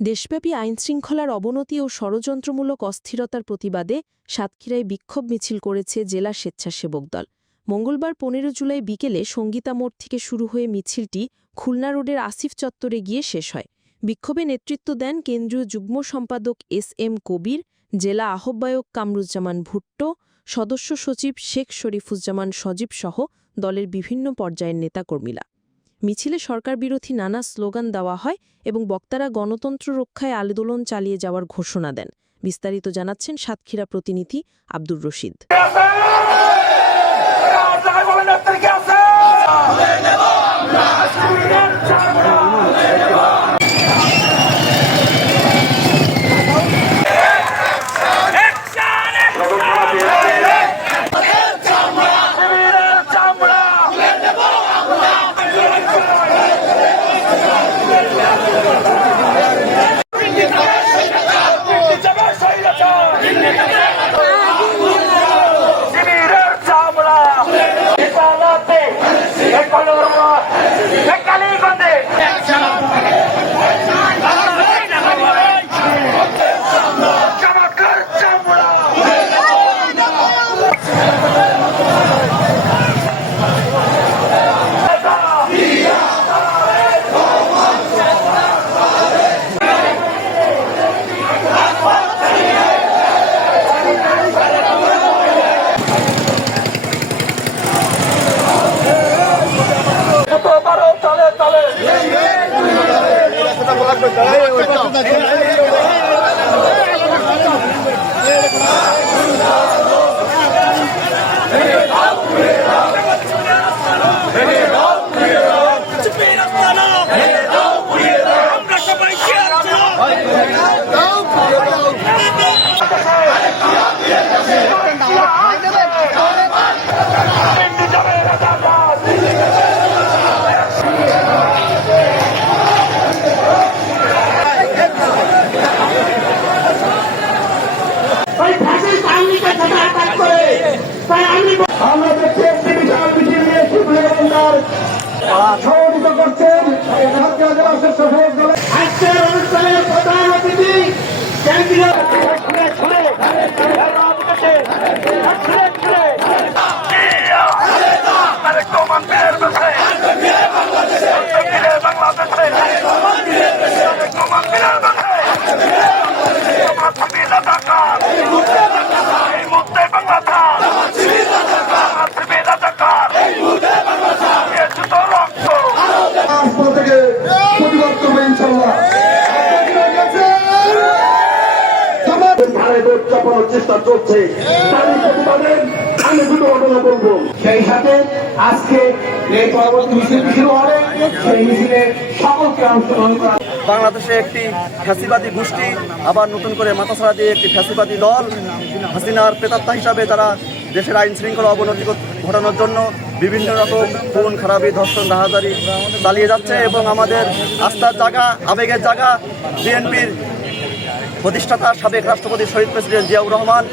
দেশব্যাপী আইনশৃঙ্খলার অবনতি ও ষড়যন্ত্রমূলক অস্থিরতার প্রতিবাদে সাতক্ষীরায় বিক্ষোভ মিছিল করেছে জেলা স্বেচ্ছাসেবক দল। মঙ্গলবার ১৫ জুলাই বিকেলে সঙ্গীতা মোড় থেকে শুরু হয়ে মিছিলটি খুলনা রোডের আসিফ চত্বরে গিয়ে শেষ হয়। বিক্ষোভে নেতৃত্ব দেন কেন্দ্রীয় যুগ্ম সম্পাদক এস.এম. কবির, জেলা আহ্বায়ক কামরুজ্জামান ভুট্টো, সদস্য সচিব শেখ শরীফুজ্জামান সজীব সহ দলের বিভিন্ন পর্যায়ের নেতাকর্মীরা। মিছিলে সরকারবিরোধী নানা স্লোগান দেওয়া হয় এবং বক্তারা গণতন্ত্র রক্ষায় আন্দোলন চালিয়ে যাওয়ার ঘোষণা দেন। বিস্তারিত জানাচ্ছেন সাতক্ষীরা প্রতিনিধি আব্দুর রশিদ। আমরা দেখছি একটি বিশাল মিছিল নিয়ে সংগঠিত করছেন সাতক্ষীরা জেলা স্বেচ্ছাসেবক দলের আজকের অনুষ্ঠানের প্রধান অতিথি কেন্দ্রীয় চেষ্টা চলছে। তারই প্রতিবাদে আমি দুটো ঘটনা বলবো। সেই সাথে আজকে এই পরবর্তী মিছিল শুরু হবে, সেই মিছিলে সকলকে অংশগ্রহণ করা। বাংলাদেশে একটি ফ্যাসিবাদী গোষ্ঠী আবার নতুন করে মাথাছাড়া দিয়ে একটি ফ্যাসিবাদী দল হাসিনার প্রেতাত্মা হিসাবে তারা দেশের আইন শৃঙ্খলা অবনতি ঘটানোর জন্য বিভিন্ন রকম খুন খারাপি ধর্ষণ রাহাজারি চালিয়ে যাচ্ছে এবং আমাদের আস্থার জায়গা আবেগের জায়গা বিএনপির প্রতিষ্ঠাতা সাবেক রাষ্ট্রপতি শহীদ প্রেসিডেন্ট জিয়াউর রহমান